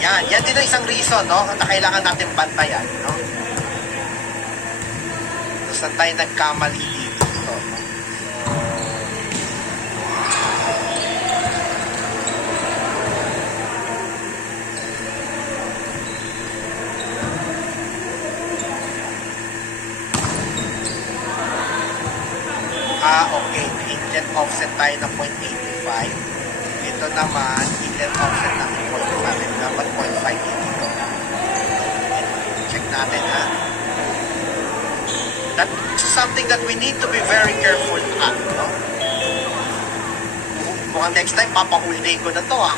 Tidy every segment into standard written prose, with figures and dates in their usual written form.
Yan din ang isang reason, no, na kailangan natin bantayan, no. So, saan tayo nagkamali dito, no? Okay. Inlet offset tayo na 0.85. Ito naman, inlet offset ng 0.5. Dapat 0.5 dito. Check natin, ha? That's something that we need to be very careful at, no? Mukhang next time, papahuli ko na to, ha?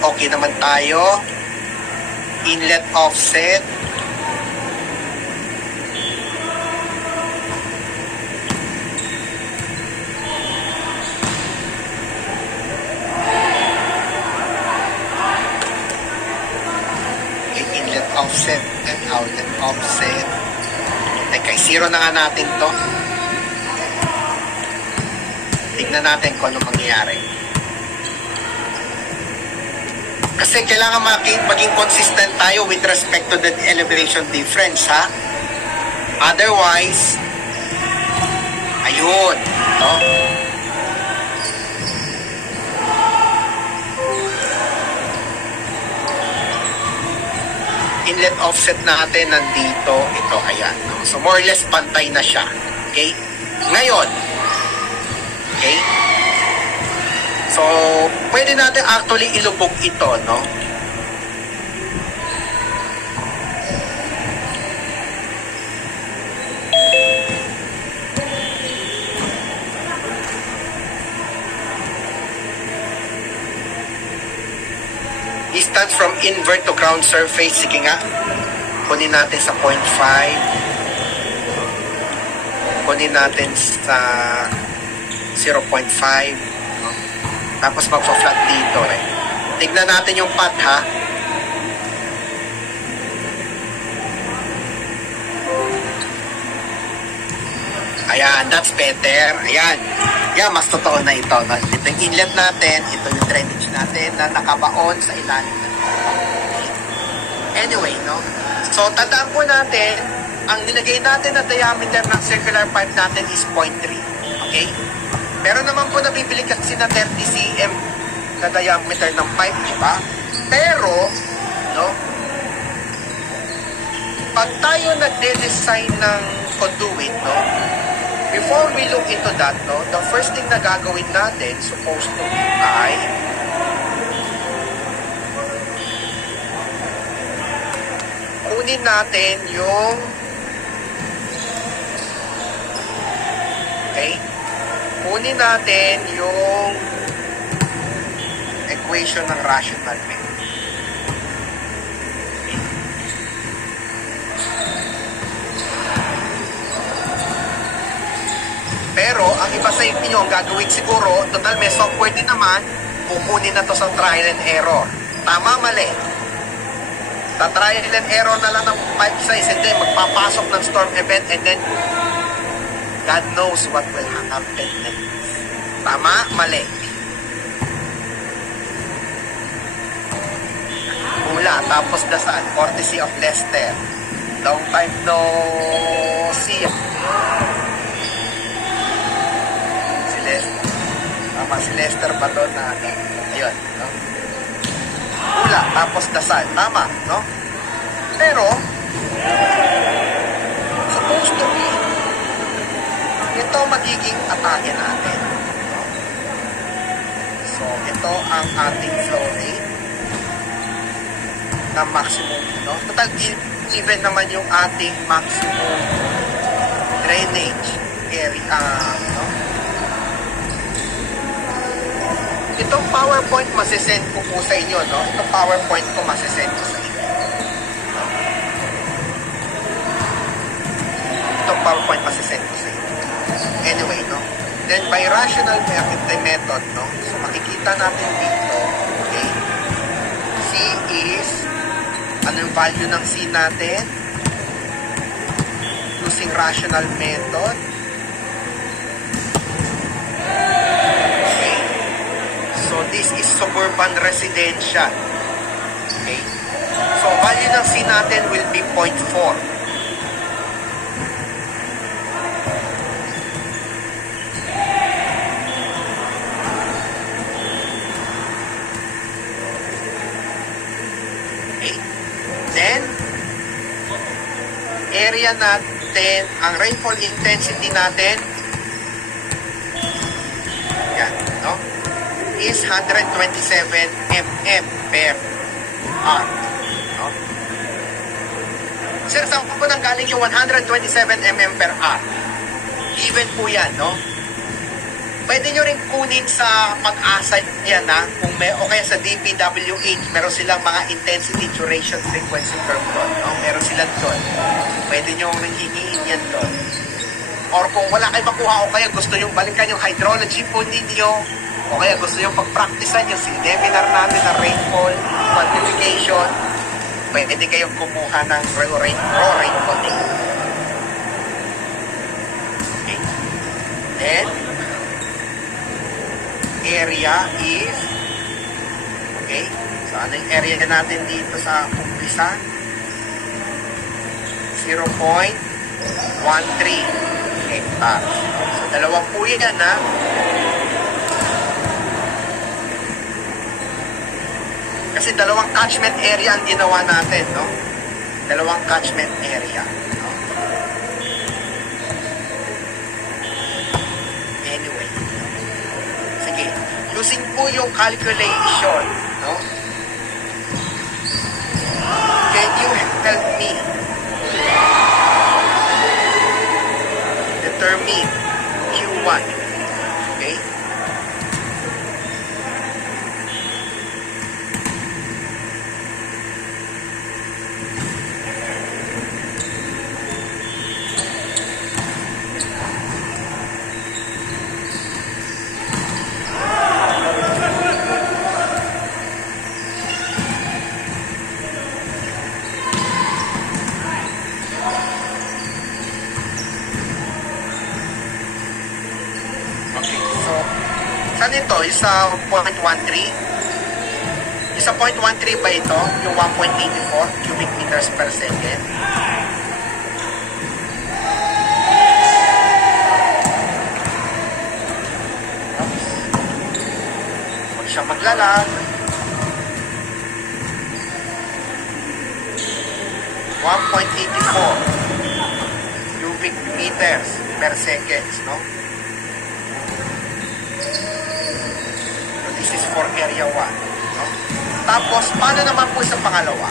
Okay naman tayo. Inlet offset. Inlet offset and outlet offset. Teka, zero na nga natin to. Tignan natin kung ano mangyayari. Kasi kailangan maging consistent tayo with respect to the elevation difference, ha? Otherwise, ayun, no? Inlet offset natin nandito, ito, ayan, no? So more or less pantay na siya, okay? Ngayon, okay? So, pwede natin actually ilubog ito, no? Distance from invert to ground surface, sige nga. Kunin natin sa 0.5. Kunin natin sa 0.5. Tapos magpa-flat dito, eh. Tignan natin yung path, ha? Ayan, that's better. Ayan. Yan, mas totoo na ito. Ito yung inlet natin, ito yung drainage natin na nakabaon sa ilalim natin. Anyway, no? So, tandaan po natin, ang nilagay natin na diameter ng circular pipe natin is 0.3. Okay? Meron naman po nabibili kasi na 30 cm na diameter ng pipe, di ba? Pero, no, pag tayo nagde-design ng conduit, no, before we look into that, no, the first thing na gagawin natin, supposed to be ay kunin natin yung kunin natin yung equation ng rational bed. Pero, ang iba sa inyo, ang gagawin siguro, total may software din naman, kukunin na to sa trial and error. Tama, mali. Sa trial and error na lang ng pipe size and then magpapasok ng storm event and then God knows what will happen next. Tama? Mali. Mula, tapos dasaan, courtesy of Lester. Long time no see. si Lester Baton na ayun, no? Hula, tapos dasal. Tama, no? Pero, supposed to be, ito magiging atake natin. No? So, ito ang ating flow rate na maximum, no? Total, even naman yung ating maximum drainage area, no? Itong PowerPoint masisend ko po sa inyo, no? Itong PowerPoint ko masisend ko sa inyo. No? Itong PowerPoint masisend ko sa inyo. Anyway, no? Then, by rational method, no? So, makikita natin dito, okay? C is, ano yung value ng C natin? Using rational method. Okay? So, this is suburban residential. Okay? So, value ng C natin will be 0.4. Then, area natin, ang rainfall intensity natin, yan, no? Is 127 mm per hour. No? Sir, saan po nang galing yung 127 mm per hour? Given po yan, no? Pwede nyo rin kunin sa Pag-asa yan, ha? Kung may, o kaya sa DPWH, meron silang mga intensity duration frequency curve doon. No? Meron silang doon. Pwede nyo rin hingiin yan doon. Or kung wala kayo makuha, o kaya gusto nyo balikan yung hydrology po ninyo, o kaya gusto nyo pag-practicean yung seminar natin na rainfall quantification, pwede kayong kumuha ng raw rainfall data. Okay. Then, area is, okay, so ano yung area natin dito sa umpisa? 0.13 hectares. So, dalawang po yan, ha? Kasi dalawang catchment area ang ginawa natin, no? Dalawang catchment area. No? Anyway. Sige. Using po yung calculation, no? Can you help me determine Q1? Okay? Saan ito? Isa 0.13? Isa 0.13 ba ito? Yung 1.84 cubic meters per second? Huwag siya maglalag. 1.84 cubic meters per second, no? This is for area 1. No? Tapos, paano naman po sa pangalawa?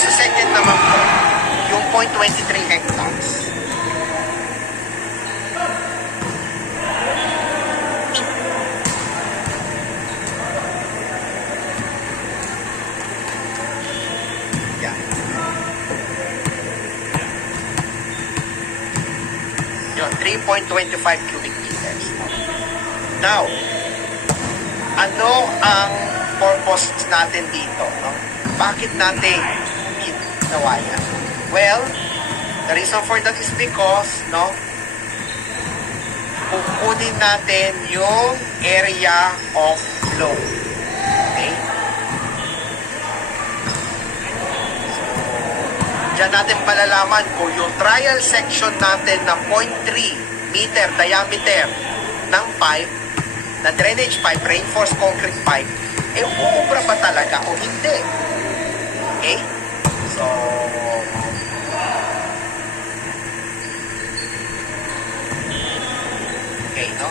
Sa second naman po, yung 0.23 hectares. Yun, 3.25 cubic meters. Now, ano ang purpose natin dito? No? Bakit natin ginawa yan? Well, the reason for that is because, no, kukunin natin yung area of flow. Okay? So, Diyan natin malalaman kung yung trial section natin na 0.3 meter diameter ng pipe, na drainage pipe, reinforced concrete pipe, umubra ba talaga o hindi? Okay? So, okay, no?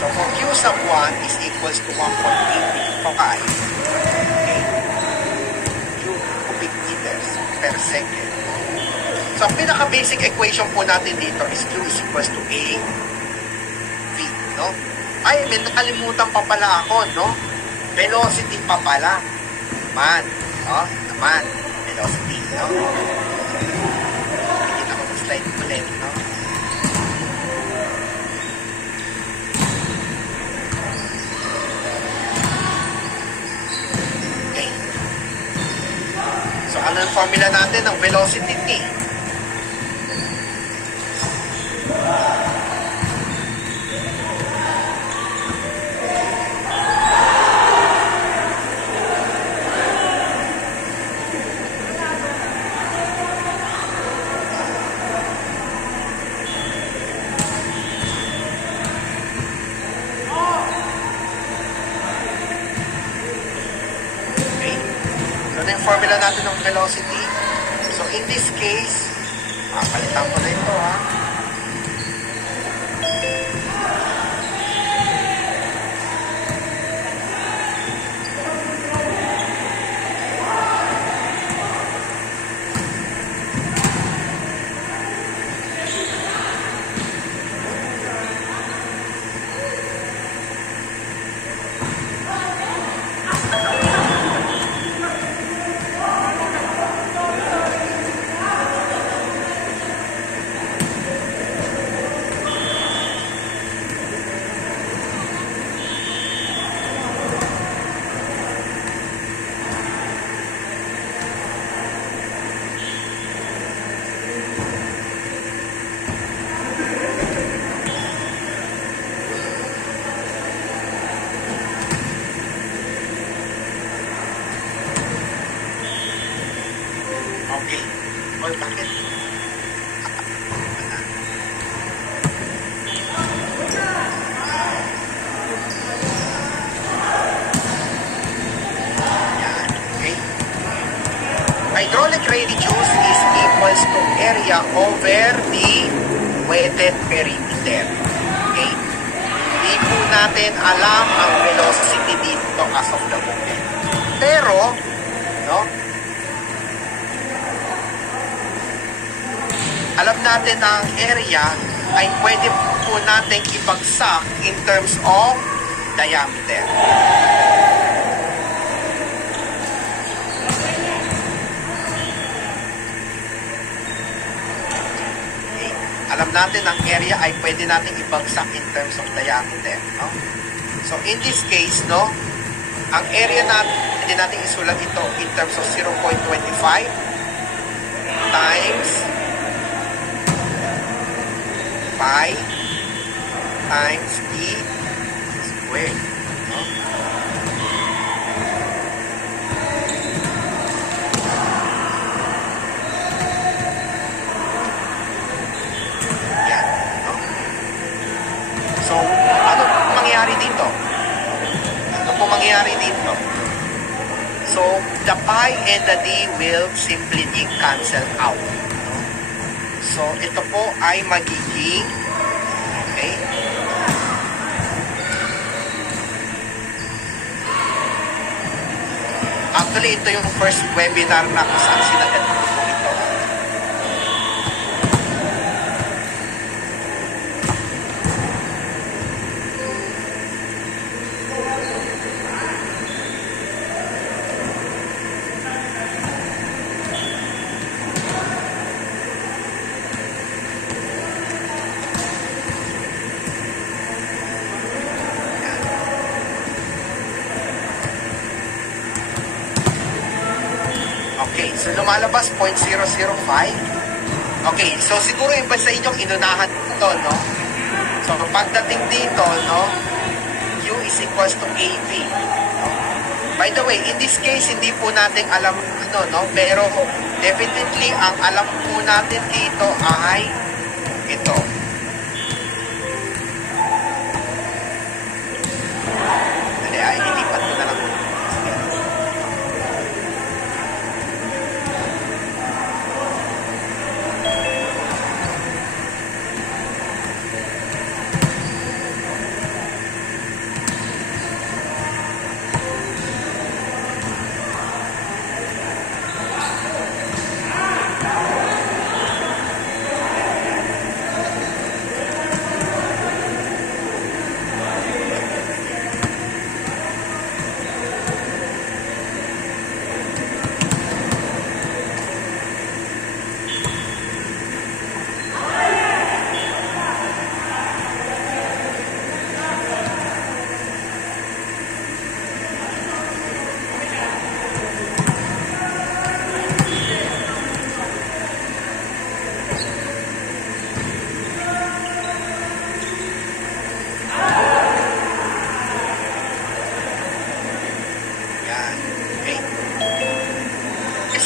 So, kung Q sub 1 is equals to 1.85, okay, cubic meters per second. So, ang pinaka-basic equation po natin dito is Q is equals to A V, no? Ay, may nakalimutan pa pala ako, no? Velocity pa pala. Naman, no? Naman, velocity, no? Kita ko ng slide ulit, no? So, ano ang formula natin ng velocity T? Formula natin ng velocity. So, in this case, palitan ko na ito, ha. Okay. Or bakit? Yan. Okay. Hydraulic radius is equals to area over the wetted perimeter. Okay. Hindi po natin alam ang velocity dito as of the moment. Pero, no? Alam natin na ang area ay pwede po natin ibagsak in terms of diameter. Okay. Alam natin ang area ay pwede natin ibagsak in terms of diameter. No? So in this case, no, ang area natin, pwede natin isulat ito in terms of 0.25 times pi times d squared. No? Yan. No? So, ano mangyayari dito? Ano po mangyayari dito? So, the pi and the d will simply be cancelled out. So, ito po ay magiging, okay, actually, ito yung first webinar na kung saan sinagat ko po ito. Okay, so lumalabas 0.005 Okay, so siguro yung iba sa inyo inunahan ito, no? So pagdating dito, no, U is equals to AV. No? By the way, in this case, hindi po natin alam ano, no? Pero definitely, ang alam po natin dito ay ito. Ay, ilipat ko na lang.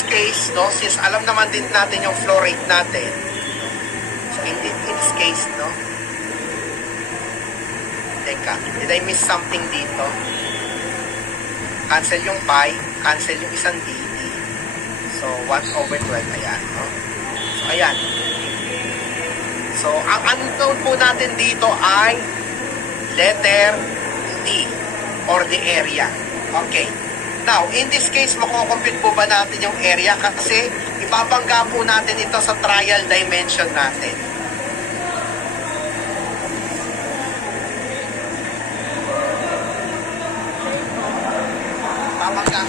Case, no, since alam naman din natin yung flow rate natin, so in this case, no, teka, did I miss something dito? Cancel yung pi, cancel yung isang dt, so 1/12, ayan, no? So ayan, so ang unknown po natin dito ay letter D or the area. Okay. Now, in this case, makukompute po ba natin yung area? Kasi ibabangga po natin ito sa trial dimension natin. Babangga